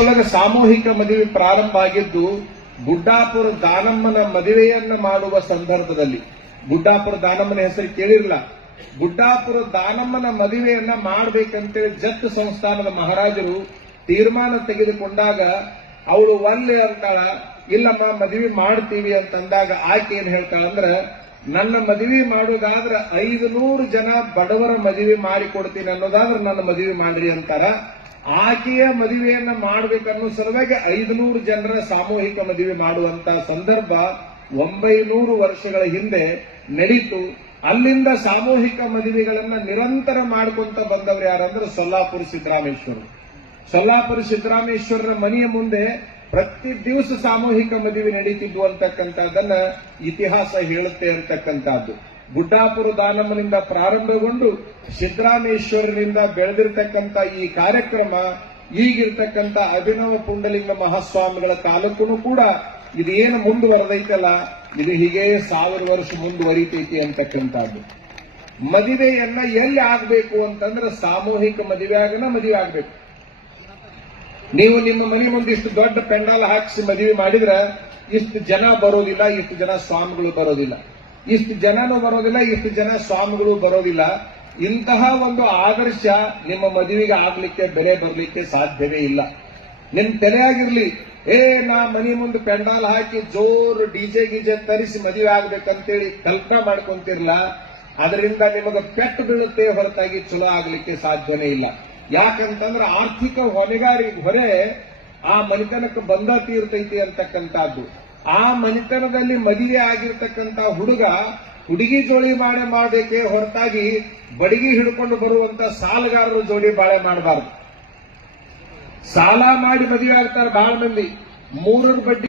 ದೇಶದೊಳಗೆ ಸಾಮೂಹಿಕ ಮದುವೆ ಪ್ರಾರಂಭ ಆಗಿದ್ದು ಗುಡ್ಡಾಪುರ ದಾನಮ್ಮನ ಮದುವೆಯನ್ನ ಮಾಡುವ ಸಂದರ್ಭದಲ್ಲಿ. ಗುಡ್ಡಾಪುರ ದಾನಮ್ಮನ ಹೆಸರು ಕೇಳಿರಲ್ಲ. ಗುಡ್ಡಾಪುರ ದಾನಮ್ಮನ ಮದುವೆಯನ್ನ ಮಾಡಬೇಕಂತೇಳಿ ಜತ್ ಸಂಸ್ಥಾನದ ಮಹಾರಾಜರು ತೀರ್ಮಾನ ತೆಗೆದುಕೊಂಡಾಗ ಅವಳು ಒಲ್ಲೆ ಅಂತಾಳ, ಇಲ್ಲಮ್ಮ ಮದುವೆ ಮಾಡ್ತೀವಿ ಅಂತಂದಾಗ ಆಕೆ ಏನ್ ಹೇಳ್ತಾಳಂದ್ರ, ನನ್ನ ಮದುವೆ ಮಾಡೋದಾದ್ರೆ 500 ಜನ ಬಡವರ ಮದುವೆ ಮಾಡಿಕೊಡ್ತೀನಿ ಅನ್ನೋದಾದ್ರೆ ನನ್ನ ಮದುವೆ ಮಾಡ್ರಿ ಅಂತಾರ. ಆಕೆಯ ಮದುವೆಯನ್ನ ಮಾಡಬೇಕನ್ನೋ ಸಲುವಾಗಿ 500 ಜನರ ಸಾಮೂಹಿಕ ಮದುವೆ ಮಾಡುವಂತ ಸಂದರ್ಭ 900 ವರ್ಷಗಳ ಹಿಂದೆ ನಡೀತು. ಅಲ್ಲಿಂದ ಸಾಮೂಹಿಕ ಮದುವೆಗಳನ್ನ ನಿರಂತರ ಮಾಡ್ಕೊಂತ ಬಂದವರು ಯಾರಂದ್ರೆ ಸೊಲ್ಲಾಪುರ ಸಿದ್ದರಾಮೇಶ್ವರರು. ಸೊಲ್ಲಾಪುರ ಸಿದ್ದರಾಮೇಶ್ವರರ ಮನೆಯ ಮುಂದೆ ಪ್ರತಿ ದಿವಸ ಸಾಮೂಹಿಕ ಮದುವೆ ನಡೀತಿದ್ವು ಅಂತಕ್ಕಂಥದ್ದನ್ನ ಇತಿಹಾಸ ಹೇಳುತ್ತೆ ಅಂತಕ್ಕಂಥದ್ದು. ಗುಡ್ಡಾಪುರ ದಾನಮ್ಮನಿಂದ ಪ್ರಾರಂಭಗೊಂಡು ಸಿದ್ದರಾಮೇಶ್ವರನಿಂದ ಬೆಳೆದಿರ್ತಕ್ಕಂಥ ಈ ಕಾರ್ಯಕ್ರಮ ಈಗಿರ್ತಕ್ಕಂಥ ಅಭಿನವ ಪುಂಡಲಿಂಗ ಮಹಾಸ್ವಾಮಿಗಳ ಕಾಲಕ್ಕೂ ಕೂಡ ಇದೇನು ಮುಂದುವರೆದೈತಲ್ಲ, ಇದು ಹೀಗೆ 1000 ವರ್ಷ ಮುಂದುವರಿತೈತಿ ಅಂತಕ್ಕಂಥದ್ದು. ಮದುವೆಯನ್ನ ಎಲ್ಲಿ ಆಗ್ಬೇಕು ಅಂತಂದ್ರೆ ಸಾಮೂಹಿಕ ಮದುವೆಯಾಗನ ಮದುವೆ ಆಗ್ಬೇಕು. ನೀವು ನಿಮ್ಮ ಮನೆ ಮುಂದೆ ಇಷ್ಟು ದೊಡ್ಡ ಪೆಂಡಾಲ್ ಹಾಕಿಸಿ ಮದುವೆ ಮಾಡಿದ್ರೆ ಇಷ್ಟು ಜನ ಬರೋದಿಲ್ಲ, ಇಷ್ಟು ಜನ ಸ್ವಾಮಿಗಳು ಬರೋದಿಲ್ಲ, ಇಷ್ಟು ಜನನೂ ಬರೋದಿಲ್ಲ, ಇಷ್ಟು ಜನ ಸ್ವಾಮಿಗಳು ಬರೋದಿಲ್ಲ. ಇಂತಹ ಒಂದು ಆದರ್ಶ ನಿಮ್ಮ ಮದುವೆಗೆ ಆಗ್ಲಿಕ್ಕೆ ಬೆಲೆ ಬರಲಿಕ್ಕೆ ಸಾಧ್ಯವೇ ಇಲ್ಲ. ನಿಮ್ ತಲೆಯಾಗಿರ್ಲಿ, ನಾ ಮನೆ ಮುಂದೆ ಪೆಂಡಾಲ್ ಹಾಕಿ ಜೋರು ಡಿಜೆ ಗೀಜೆ ತರಿಸಿ ಮದುವೆ ಆಗ್ಬೇಕಂತೇಳಿ ಕಲ್ಪನಾ ಮಾಡ್ಕೊಂತಿರ್ಲ, ಅದರಿಂದ ನಿಮಗೆ ಪೆಟ್ಟು ಬೀಳುತ್ತೆ ಹೊರತಾಗಿ ಚಲೋ ಆಗ್ಲಿಕ್ಕೆ ಸಾಧ್ಯನೇ ಇಲ್ಲ. ಯಾಕಂತಂದ್ರೆ ಆರ್ಥಿಕ ಹೊರೆ ಆ ಮನೆತನಕ್ಕೆ ಬಂದ ತೀರ್ತೈತಿ ಅಂತಕ್ಕಂಥದ್ದು. ಆ ಮನೆತನದಲ್ಲಿ ಮದುವೆ ಆಗಿರ್ತಕ್ಕಂಥ ಹುಡುಗಿ ಜೋಡಿ ಬಾಳೆ ಮಾಡಬೇಕೇ ಹೊರತಾಗಿ ಬಡಗಿ ಹಿಡ್ಕೊಂಡು ಬರುವಂತ ಸಾಲಗಾರರು ಜೋಡಿ ಬಾಳೆ ಮಾಡಬಾರ್ದು. ಸಾಲ ಮಾಡಿ ಮದುವೆ ಆಗ್ತಾರೆ ಬಹಳ ಮಂದಿ, 3 ಬಡ್ಡಿ